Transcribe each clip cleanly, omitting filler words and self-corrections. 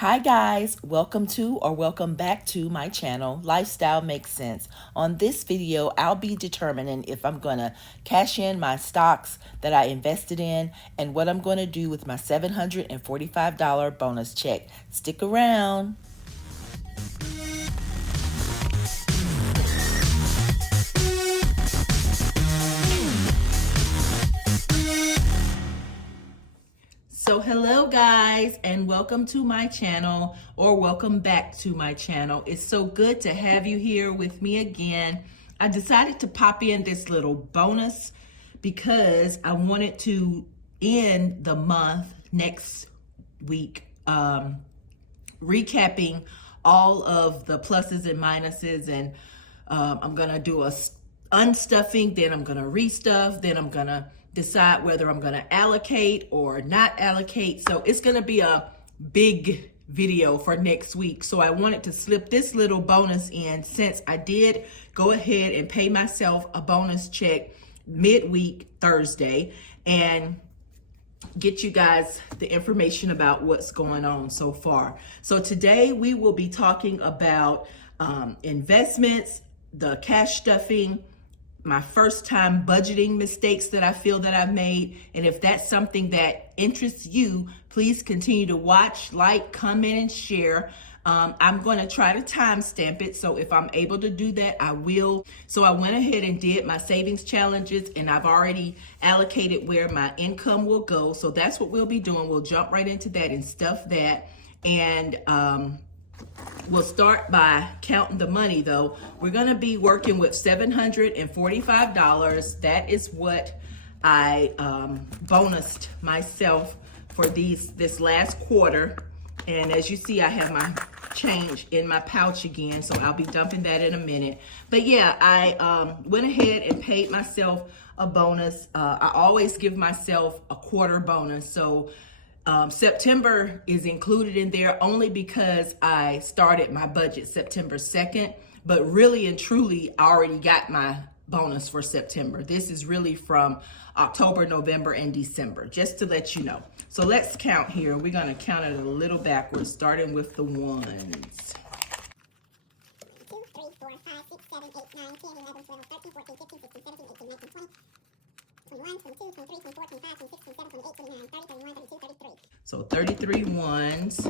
Hi guys, welcome to or welcome back to my channel, Lifestyle Makes Sense. On this video, I'll be determining if I'm going to cash in my stocks that I invested in and what I'm going to do with my $745 bonus check. Stick around. So hello guys, and welcome to my channel, or welcome back to my channel. It's so good to have you here with me again. I decided to pop in this little bonus because I wanted to end the month next week recapping all of the pluses and minuses, and I'm gonna do a unstuffing, then I'm gonna restuff, then I'm gonna decide whether I'm gonna allocate or not allocate. So it's gonna be a big video for next week. So I wanted to slip this little bonus in since I did go ahead and pay myself a bonus check midweek Thursday and get you guys the information about what's going on so far. So today we will be talking about investments, the cash stuffing, my first time budgeting mistakes that I feel that I've made. And if that's something that interests you, please continue to watch, like, comment, and share. I'm going to try to timestamp it, so if I'm able to do that, I will. So I went ahead and did my savings challenges, and I've already allocated where my income will go. So that's what we'll be doing. We'll jump right into that and stuff that. And we'll start by counting the money though. We're gonna be working with $745. That is what I bonused myself for this last quarter. And as you see, I have my change in my pouch again, so I'll be dumping that in a minute. But yeah, I went ahead and paid myself a bonus. I always give myself a quarter bonus. So September is included in there only because I started my budget September 2nd, but really and truly I already got my bonus for September. This is really from October, November, and December, just to let you know. So let's count here. We're going to count it a little backwards, starting with the ones. 2, 3, 4, 5, 6, 7, 8, 9, 10, 11, 12, 13, 14, 15, 16, 17, 18, 19, 20. 21, 22, 23, 24, 25, 26, 27, 28, 29, 30, 31, 32, 33. So 33 ones.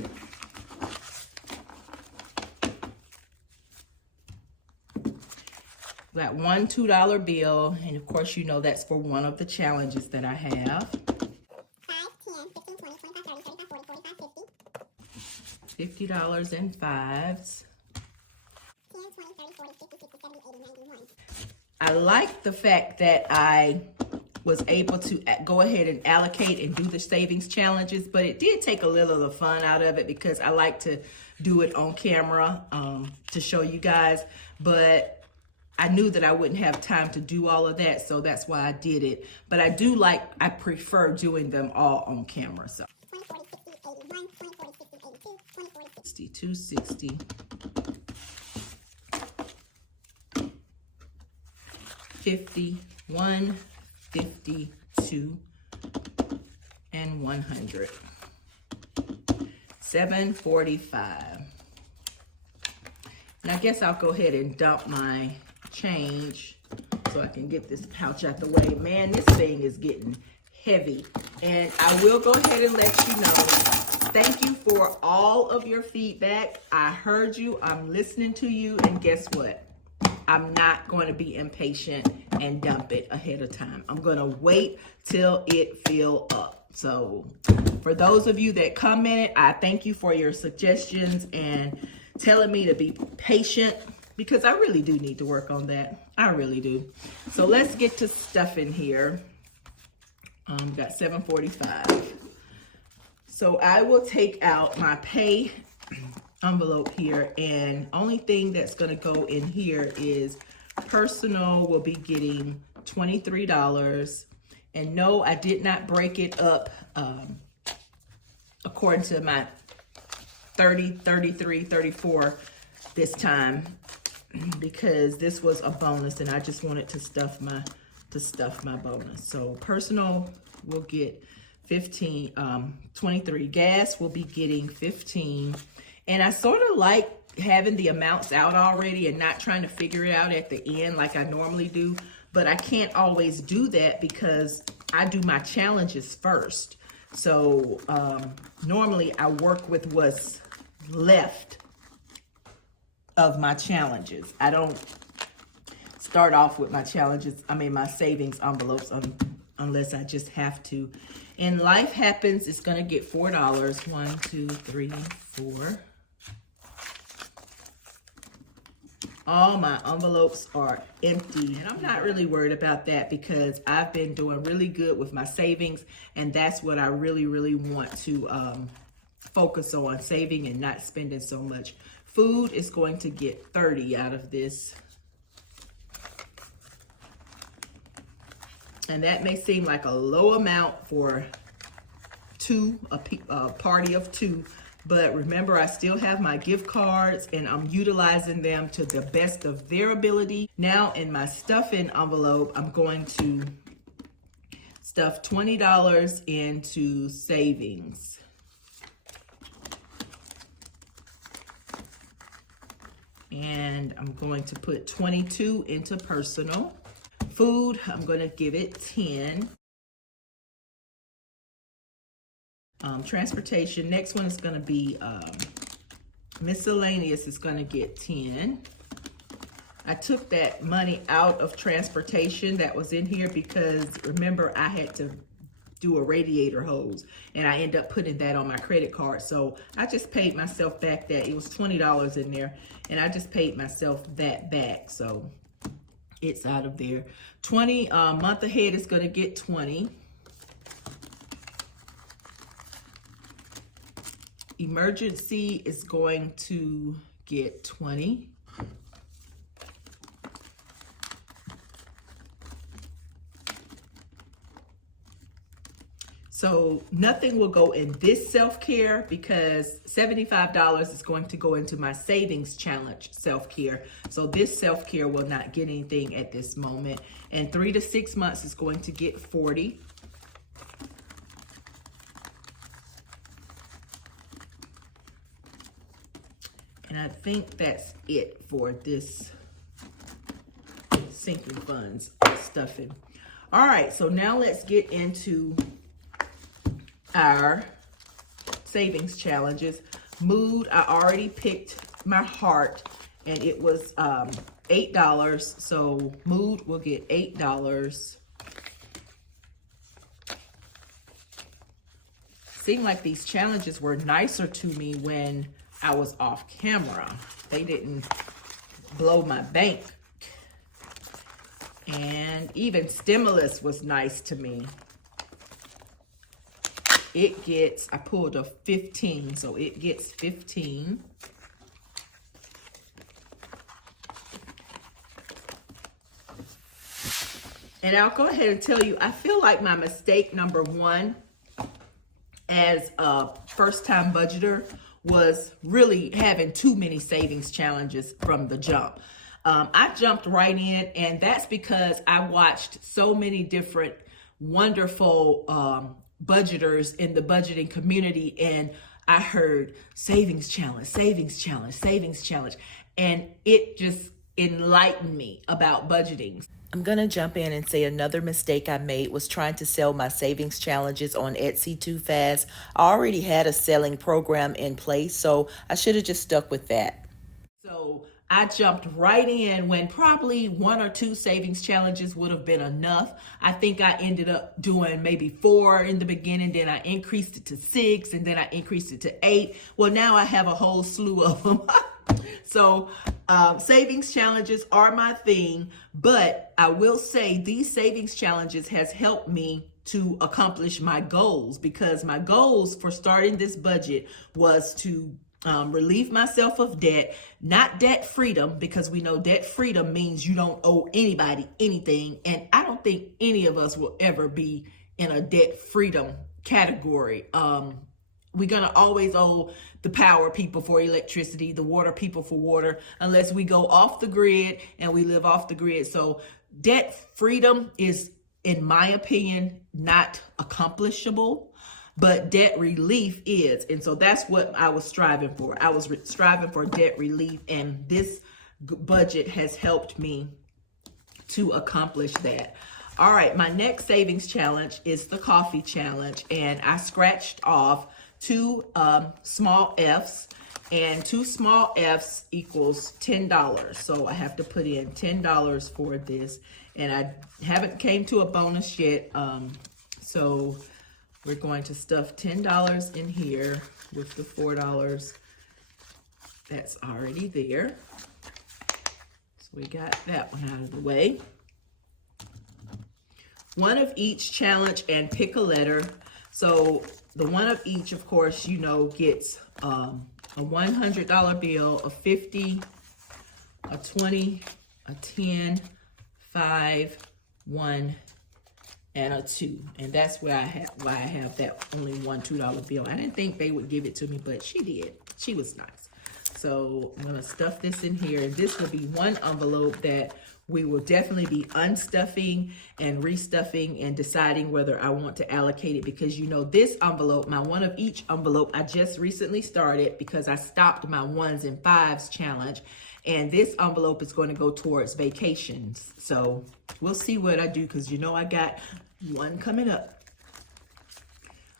Got one $2 bill, and of course you know that's for one of the challenges that I have. 5, 10, 15, 20, 25, 30, 35, 40, 45, 50. $50. $50 in fives. 10, 20, 30, 40, 50, 60, 70, 80, 91. I like the fact that I was able to go ahead and allocate and do the savings challenges, but it did take a little of the fun out of it because I like to do it on camera to show you guys, but I knew that I wouldn't have time to do all of that, so that's why I did it. But I prefer doing them all on camera. So 20, 40, 60, 81, 20, 40, 60, 82, 20, 40, 62, 60. 51, 52, and 100. 745. And I guess I'll go ahead and dump my change so I can get this pouch out the way. Man, this thing is getting heavy. And I will go ahead and let you know, thank you for all of your feedback. I heard you, I'm listening to you, and guess what? I'm not going to be impatient and dump it ahead of time. I'm going to wait till it fill up. So for those of you that commented, I thank you for your suggestions and telling me to be patient, because I really do need to work on that. I really do. So let's get to stuffing here. Got 745. So I will take out my pay envelope here, and only thing that's going to go in here is personal will be getting $23. And no, I did not break it up according to my 30, 33, 34 this time, because this was a bonus and I just wanted to stuff my bonus. So personal will get 15, 23. Gas will be getting 15. And I sort of like having the amounts out already and not trying to figure it out at the end like I normally do. But I can't always do that because I do my challenges first. So normally I work with what's left of my challenges. I don't start off with my challenges, my savings envelopes unless I just have to. And life happens, it's gonna get $4. 1, 2, 3, 4. All my envelopes are empty. And I'm not really worried about that because I've been doing really good with my savings. And that's what I really, really want to focus on, saving and not spending so much. Food is going to get 30 out of this. And that may seem like a low amount for a party of 2. But remember, I still have my gift cards and I'm utilizing them to the best of their ability. Now in my stuffing envelope, I'm going to stuff $20 into savings. And I'm going to put 22 into personal. Food, I'm going to give it 10. Transportation, next one is going to be miscellaneous is going to get 10. I took that money out of transportation that was in here because remember I had to do a radiator hose and I ended up putting that on my credit card. So I just paid myself back that. It was $20 in there and I just paid myself that back. So it's out of there. 20 month ahead is going to get 20. Emergency is going to get 20. So nothing will go in this self-care because $75 is going to go into my savings challenge self-care. So this self-care will not get anything at this moment. And 3 to 6 months is going to get 40. And I think that's it for this sinking funds stuffing. All right, so now let's get into our savings challenges. Mood, I already picked my heart and it was $8. So mood will get $8. Seemed like these challenges were nicer to me when I was off camera. They didn't blow my bank. And even stimulus was nice to me. It gets, I pulled a 15, so it gets 15. And I'll go ahead and tell you, I feel like my mistake number 1 as a first-time budgeter was really having too many savings challenges from the jump. I jumped right in, and that's because I watched so many different wonderful budgeters in the budgeting community, and I heard savings challenge, savings challenge, savings challenge, and it just enlightened me about budgeting. I'm going to jump in and say another mistake I made was trying to sell my savings challenges on Etsy too fast. I already had a selling program in place, so I should have just stuck with that. So I jumped right in when probably 1 or 2 savings challenges would have been enough. I think I ended up doing maybe 4 in the beginning, then I increased it to 6, and then I increased it to 8. Well, now I have a whole slew of them. So savings challenges are my thing, but I will say these savings challenges has helped me to accomplish my goals, because my goals for starting this budget was to relieve myself of debt, not debt freedom, because we know debt freedom means you don't owe anybody anything. And I don't think any of us will ever be in a debt freedom category. We're going to always owe the power people for electricity, the water people for water, unless we go off the grid and we live off the grid. So debt freedom is, in my opinion, not accomplishable. but debt relief is. And so that's what I was striving for. I was striving for debt relief, and this budget has helped me to accomplish that. All right, my next savings challenge is the coffee challenge, and I scratched off 2 small F's, and 2 small F's equals $10. So I have to put in $10 for this, and I haven't came to a bonus yet. So we're going to stuff $10 in here with the $4 that's already there. So we got that one out of the way. One of each challenge and pick a letter. So the one of each, of course, you know, gets a $100 bill, a 50, a 20, a 10, 5, 1, and a 2. And that's why I have that only one $2 bill. I didn't think they would give it to me, but she did. She was nice. So I'm gonna stuff this in here, and this will be one envelope that we will definitely be unstuffing and restuffing and deciding whether I want to allocate it, because you know this envelope, my one of each envelope, I just recently started because I stopped my 1s and 5s challenge, and this envelope is going to go towards vacations. So we'll see what I do, because you know I got one coming up.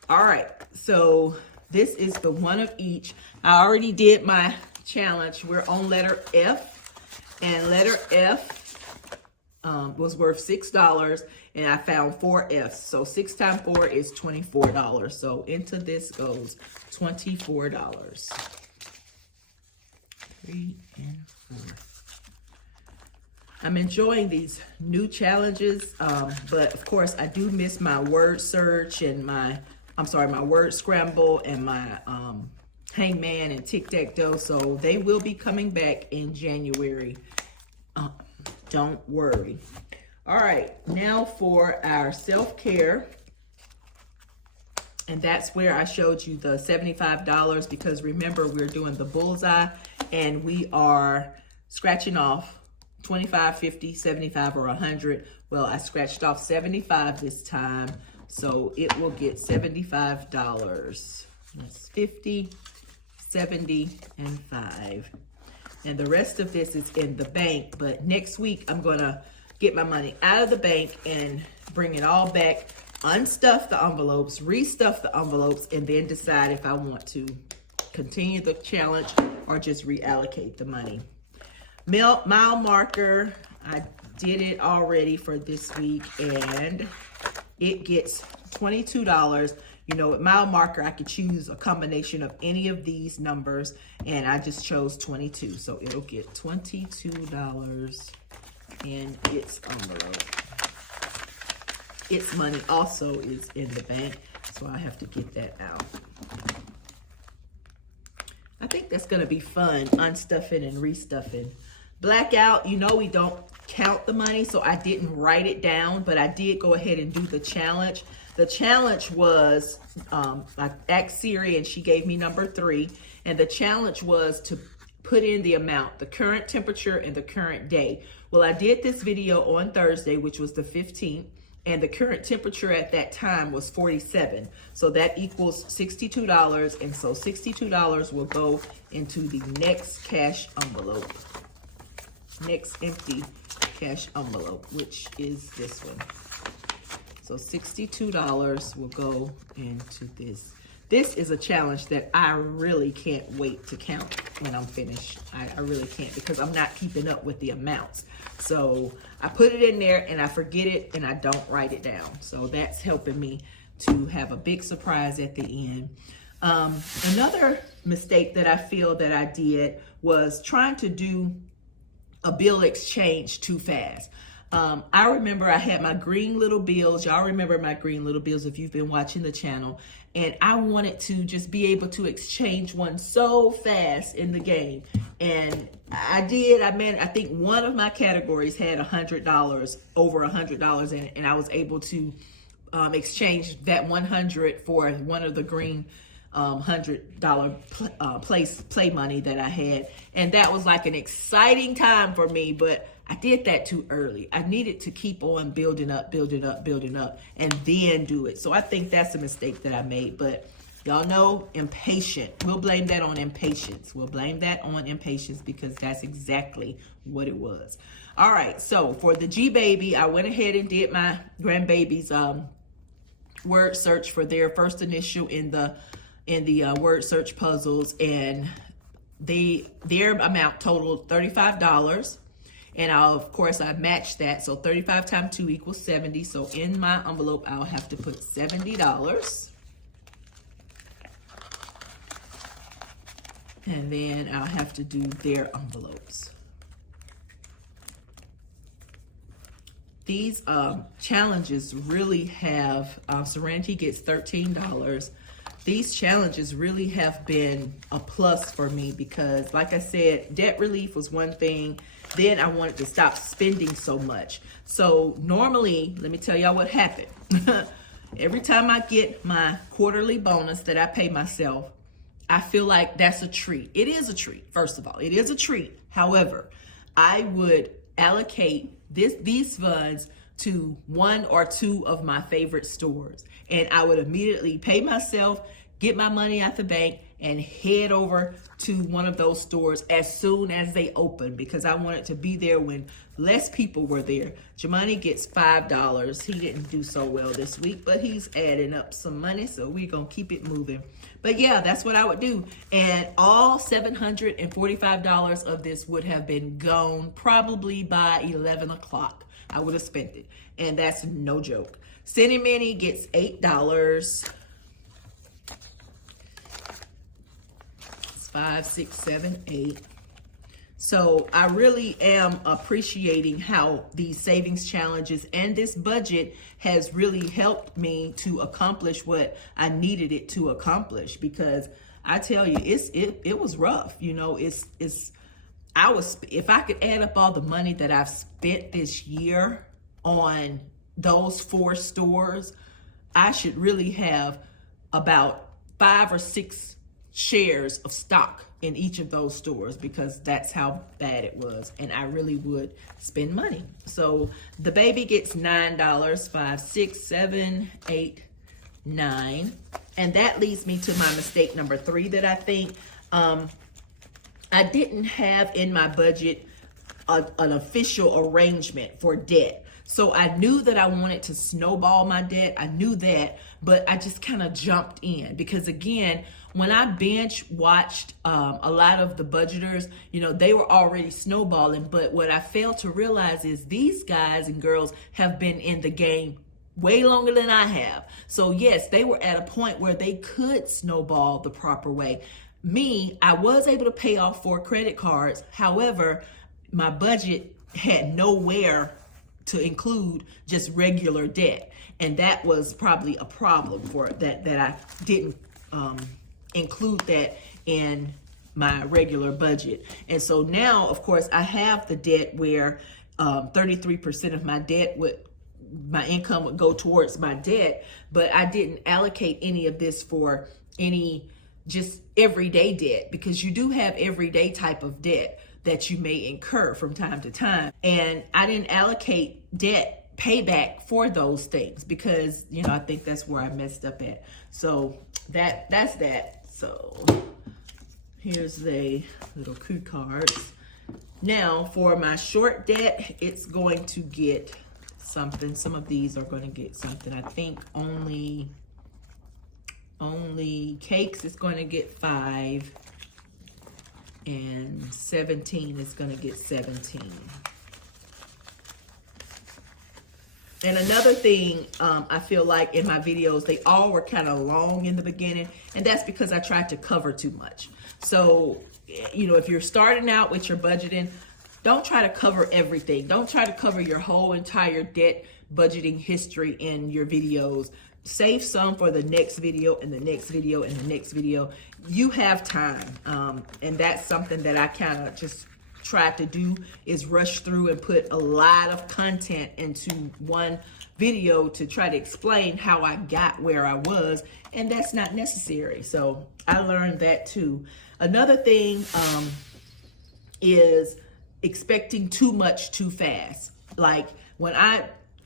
All right, so this is the one of each. I already did my challenge. We're on letter F, and letter F was worth $6, and I found 4 F's. So 6 times 4 is $24. So into this goes $24. 3 and 4. I'm enjoying these new challenges, but of course I do miss my word search and my word scramble and my hangman and tic-tac-toe. So they will be coming back in January. Don't worry. All right, now for our self-care. And that's where I showed you the $75, because remember, we're doing the bullseye and we are scratching off 25, 50, 75, or 100. Well, I scratched off 75 this time, so it will get $75. That's 50, 70, and 5. And the rest of this is in the bank, but next week I'm gonna get my money out of the bank and bring it all back, unstuff the envelopes, restuff the envelopes, and then decide if I want to continue the challenge or just reallocate the money. Mile marker, I did it already for this week, and it gets $22. You know, with mile marker, I could choose a combination of any of these numbers, and I just chose 22. So it'll get $22 in its envelope. Its money also is in the bank, so I have to get that out. I think that's gonna be fun, unstuffing and restuffing. Blackout, you know we don't count the money, so I didn't write it down, but I did go ahead and do the challenge. The challenge was, I asked Siri and she gave me number 3, and the challenge was to put in the amount, the current temperature and the current day. Well, I did this video on Thursday, which was the 15th, and the current temperature at that time was 47. So that equals $62, and so $62 will go into the next cash envelope. Next empty cash envelope, which is this one. So $62 will go into this. This is a challenge that I really can't wait to count when I'm finished. I really can't, because I'm not keeping up with the amounts. So I put it in there and I forget it and I don't write it down. So that's helping me to have a big surprise at the end. Another mistake that I feel that I did was trying to do a bill exchange too fast. I remember I had my green little bills. Y'all remember my green little bills if you've been watching the channel. And I wanted to just be able to exchange one so fast in the game. And I did. I think one of my categories had $100, over $100 in it. And I was able to exchange that 100 for one of the green $100 play money that I had. And that was like an exciting time for me, but I did that too early. I needed to keep on building up, and then do it. So I think that's a mistake that I made, but y'all know, impatient. We'll blame that on impatience. Because that's exactly what it was. All right, so for the G Baby, I went ahead and did my grandbaby's word search for their first initial in the word search puzzles, and their amount totaled $35. And of course, I matched that. So 35 times 2 equals 70. So in my envelope, I'll have to put $70. And then I'll have to do their envelopes. These challenges really have, Serenity gets $13. These challenges really have been a plus for me because, like I said, debt relief was one thing. Then I wanted to stop spending so much. So normally, let me tell y'all what happened. Every time I get my quarterly bonus that I pay myself, I feel like that's a treat. It is a treat, first of all. It is a treat. However, I would allocate these funds to one or two of my favorite stores. And I would immediately pay myself, get my money out the bank, and head over to one of those stores as soon as they open because I wanted to be there when less people were there. Jamani gets $5. He didn't do so well this week, but he's adding up some money, so we're going to keep it moving. But yeah, that's what I would do. And all $745 of this would have been gone probably by 11 o'clock. I would have spent it. And that's no joke. Cindy Minnie gets $8. 5, 6, 7, 8. So I really am appreciating how these savings challenges and this budget has really helped me to accomplish what I needed it to accomplish, because I tell you, it was rough. You know, if I could add up all the money that I've spent this year on those 4 stores, I should really have about 5 or 6 shares of stock in each of those stores because that's how bad it was, and I really would spend money. So the baby gets $9. 5, 6, 7, 8, 9, and that leads me to my mistake number 3 that I think I didn't have in my budget an official arrangement for debt. So I knew that I wanted to snowball my debt. I knew that, but I just kind of jumped in because, again, when I binge watched a lot of the budgeters, you know, they were already snowballing. But what I failed to realize is these guys and girls have been in the game way longer than I have. So yes, they were at a point where they could snowball the proper way. Me, I was able to pay off 4 credit cards. However, my budget had nowhere to include just regular debt. And that was probably a problem for that I didn't include that in my regular budget. And so now, of course, I have the debt where 33% of my income would go towards my debt, but I didn't allocate any of this for any just everyday debt, because you do have everyday type of debt that you may incur from time to time. And I didn't allocate debt payback for those things because, you know, I think that's where I messed up at. So that's that. So here's the little cue cards. Now for my short debt, it's going to get something. Some of these are going to get something. I think only Cakes is going to get 5, and 17 is going to get 17. And another thing, I feel like in my videos, they all were kind of long in the beginning, and that's because I tried to cover too much. So, you know, if you're starting out with your budgeting, don't try to cover everything. Don't try to cover your whole entire debt budgeting history in your videos. Save some for the next video and the next video and the next video. You have time, and that's something that I kind of just tried to do is rush through and put a lot of content into one video to try to explain how I got where I was, and that's not necessary. So I learned that too. Another thing is expecting too much too fast. Like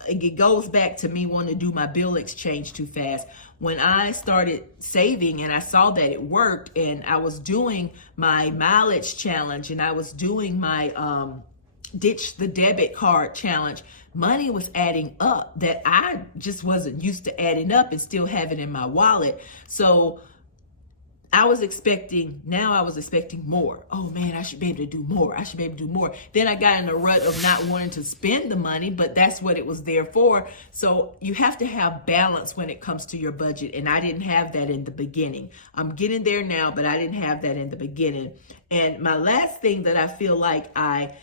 it goes back to me wanting to do my bill exchange too fast. When I started saving and I saw that it worked, and I was doing my mileage challenge and I was doing my ditch the debit card challenge, money was adding up that I just wasn't used to adding up and still having in my wallet. So I was expecting more. Oh man, I should be able to do more. I should be able to do more. Then I got in a rut of not wanting to spend the money, but that's what it was there for. So you have to have balance when it comes to your budget. And I didn't have that in the beginning. I'm getting there now, but I didn't have that in the beginning. And my last thing that I feel like I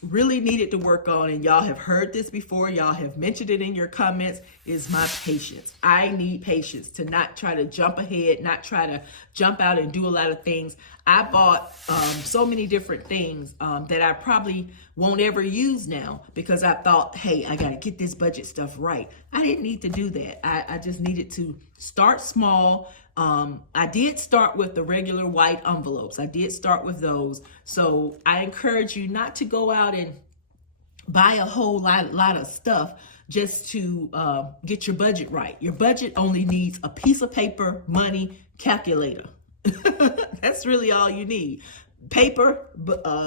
really needed to work on, and y'all have heard this before, y'all have mentioned it in your comments, is my patience. I need patience to not try to jump ahead, not try to jump out and do a lot of things. I bought so many different things that I probably won't ever use now because I thought, hey, I got to get this budget stuff right. I didn't need to do that. I just needed to start small. I did start with the regular white envelopes. I did start with those. So I encourage you not to go out and buy a whole lot of stuff just to get your budget right. Your budget only needs a piece of paper, money, calculator. That's really all you need. Paper,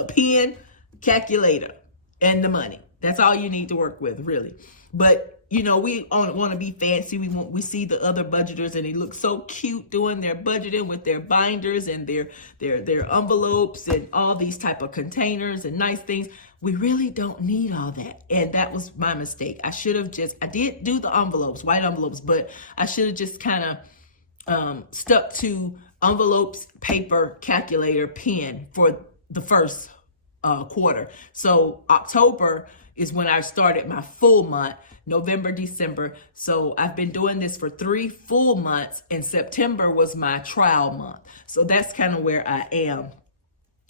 pen, calculator, and the money. That's all you need to work with, really. But you know, we want to be fancy. We see the other budgeters and they look so cute doing their budgeting with their binders and their envelopes and all these type of containers and nice things. We really don't need all that. And that was my mistake. I did do the envelopes, white envelopes, but I should have just kind of stuck to envelopes, paper, calculator, pen for the first quarter. So October is when I started my full month, November, December. So I've been doing this for 3 full months, and September was my trial month. So that's kind of where I am.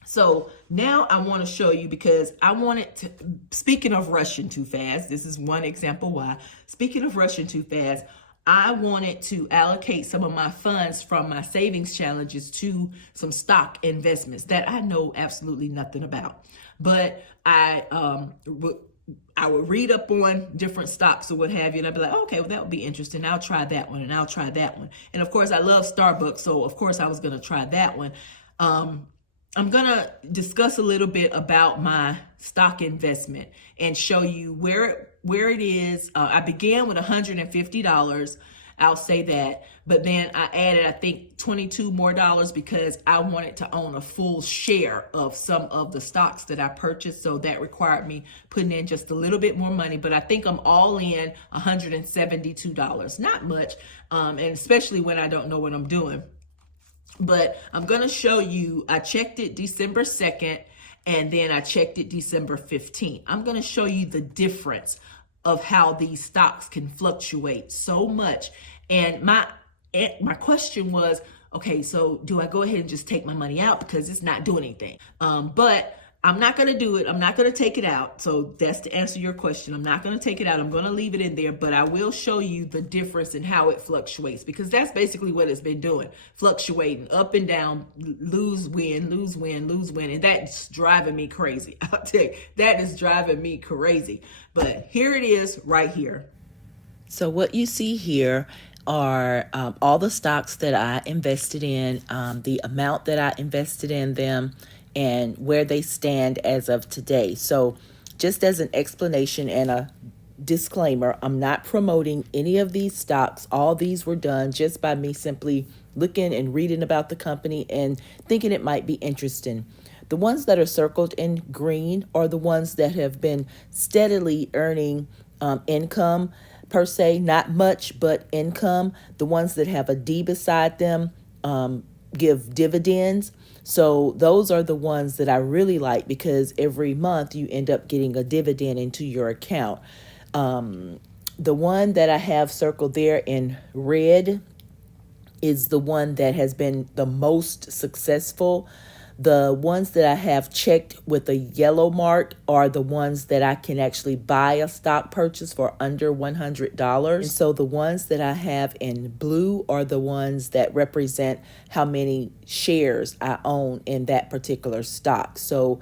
So now I want to show you, because I wanted to, speaking of rushing too fast, this is one example why. Speaking of rushing too fast, I wanted to allocate some of my funds from my savings challenges to some stock investments that I know absolutely nothing about. But I would read up on different stocks or what have you, and I'd be like, okay, well, that would be interesting. I'll try that one, and I'll try that one. And of course, I love Starbucks, so of course I was going to try that one. I'm going to discuss a little bit about my stock investment and show you where it is. I began with $150. I'll say that. But then I added, I think, $22 more because I wanted to own a full share of some of the stocks that I purchased. So that required me putting in just a little bit more money. But I think I'm all in $172. Not much, and especially when I don't know what I'm doing. But I'm going to show you, I checked it December 2nd, and then I checked it December 15th. I'm going to show you the difference of how these stocks can fluctuate so much. And my question was, okay, so do I go ahead and just take my money out because it's not doing anything? But I'm not going to do it. I'm not going to take it out. So that's to answer your question. I'm not going to take it out. I'm going to leave it in there, but I will show you the difference in how it fluctuates, because that's basically what it's been doing, fluctuating up and down, lose, win, lose, win, lose, win. And that's driving me crazy. I'll tell you, that is driving me crazy. But here it is right here. So what you see here are all the stocks that I invested in, the amount that I invested in them, and where they stand as of today. So just as an explanation and a disclaimer, I'm not promoting any of these stocks. All these were done just by me simply looking and reading about the company and thinking it might be interesting. The ones that are circled in green are the ones that have been steadily earning income per se, not much, but income. The ones that have a D beside them give dividends. So those are the ones that I really like, because every month you end up getting a dividend into your account. The one that I have circled there in red is the one that has been the most successful. The ones that I have checked with a yellow mark are the ones that I can actually buy a stock purchase for under $100. And so the ones that I have in blue are the ones that represent how many shares I own in that particular stock. So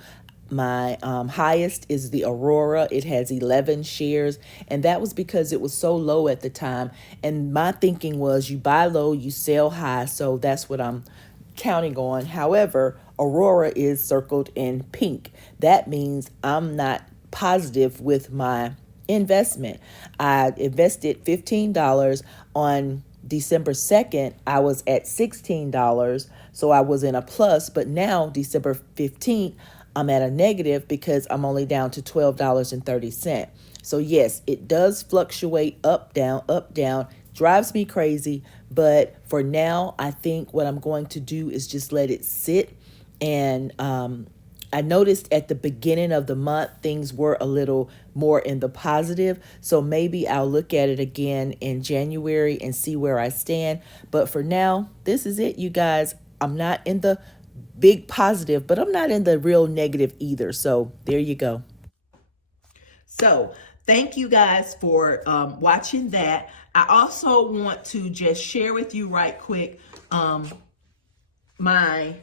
my highest is the Aurora. It has 11 shares, and that was because it was so low at the time. And my thinking was you buy low, you sell high. So that's what I'm counting on. However, Aurora is circled in pink. That means I'm not positive with my investment. I invested $15 on December 2nd. I was at $16, so I was in a plus, but now December 15th, I'm at a negative because I'm only down to $12.30. So yes, it does fluctuate up, down, drives me crazy. But for now, I think what I'm going to do is just let it sit. And I noticed at the beginning of the month, things were a little more in the positive. So maybe I'll look at it again in January and see where I stand. But for now, this is it, you guys. I'm not in the big positive, but I'm not in the real negative either. So there you go. So thank you guys for watching that. I also want to just share with you right quick my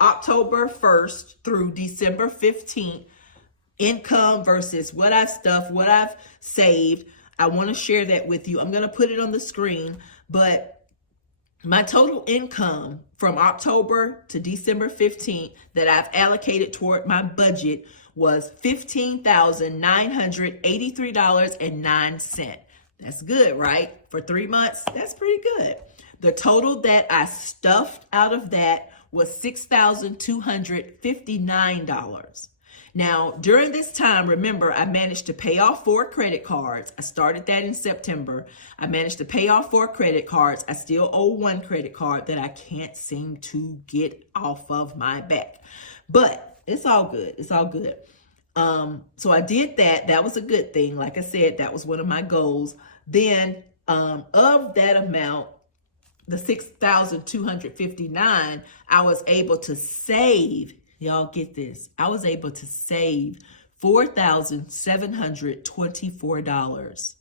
October 1st through December 15th income versus what I've stuffed, what I've saved. I want to share that with you. I'm going to put it on the screen, but my total income from October to December 15th that I've allocated toward my budget was $15,983.09. That's good, right? For 3 months, that's pretty good. The total that I stuffed out of that was $6,259. Now, during this time, remember, I managed to pay off 4 credit cards. I started that in September. I managed to pay off 4 credit cards. I still owe 1 credit card that I can't seem to get off of my back. But it's all good. It's all good. So I did that. That was a good thing. Like I said, that was one of my goals. Then of that amount, the $6,259, I was able to save. Y'all get this. I was able to save $4,724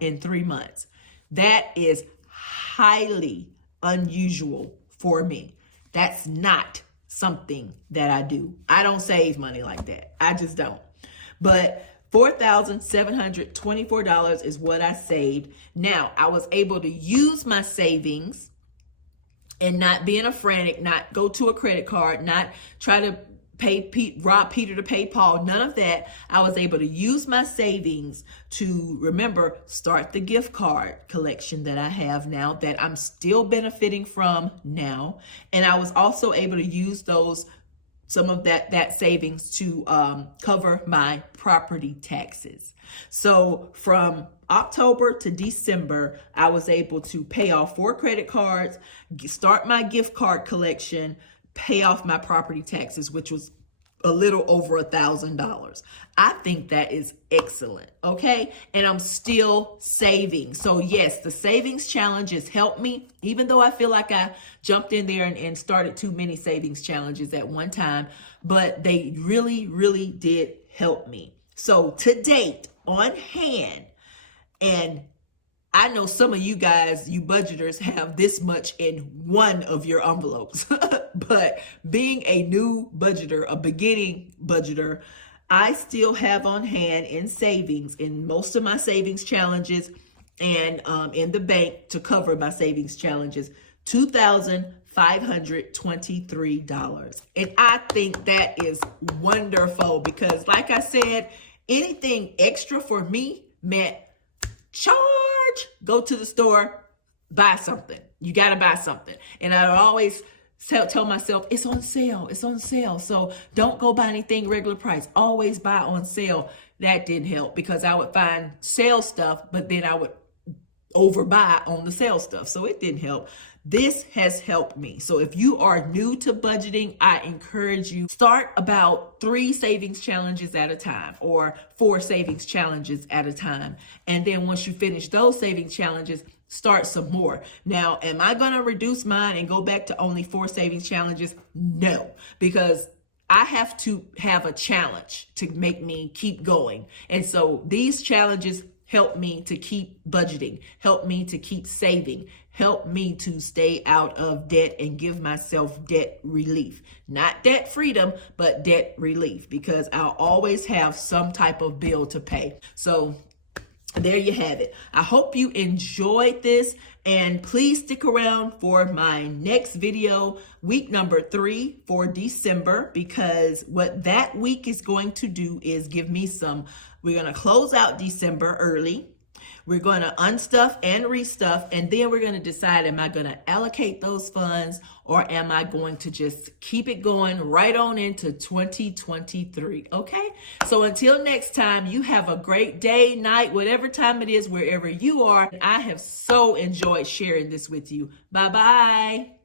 in 3 months. That is highly unusual for me. That's not something that I do. I don't save money like that. I just don't. But $4,724 is what I saved. Now, I was able to use my savings and not being a frantic, not go to a credit card, not try to rob Peter to pay Paul, none of that. I was able to use my savings to, remember, start the gift card collection that I have now that I'm still benefiting from now. And I was also able to use some of that savings to cover my property taxes. So from October to December, I was able to pay off 4 credit cards, start my gift card collection, pay off my property taxes, which was a little over $1,000. I think that is excellent, okay? And I'm still saving. So yes, the savings challenges helped me, even though I feel like I jumped in there and started too many savings challenges at one time, but they really, really did help me. So to date, on hand, and I know some of you guys, you budgeters, have this much in one of your envelopes. But being a new budgeter, a beginning budgeter, I still have on hand in savings, in most of my savings challenges and in the bank to cover my savings challenges, $2,523. And I think that is wonderful because, like I said, anything extra for me meant charge, go to the store, buy something. You got to buy something. And I would always tell myself, it's on sale, it's on sale. So don't go buy anything regular price. Always buy on sale. That didn't help because I would find sale stuff, but then I would overbuy on the sale stuff. So it didn't help. This has helped me. So if you are new to budgeting, I encourage you, start about 3 savings challenges at a time or 4 savings challenges at a time. And then once you finish those savings challenges, start some more. Now, am I going to reduce mine and go back to only 4 savings challenges? No, because I have to have a challenge to make me keep going. And so these challenges help me to keep budgeting, help me to keep saving, help me to stay out of debt and give myself debt relief. Not debt freedom, but debt relief, because I'll always have some type of bill to pay. So there you have it. I hope you enjoyed this, and please stick around for my next video, week number 3 for December, because what that week is going to do is give me we're going to close out December early. We're going to unstuff and restuff, and then we're going to decide, am I going to allocate those funds, or am I going to just keep it going right on into 2023? Okay, so until next time, you have a great day, night, whatever time it is, wherever you are. I have so enjoyed sharing this with you. Bye-bye.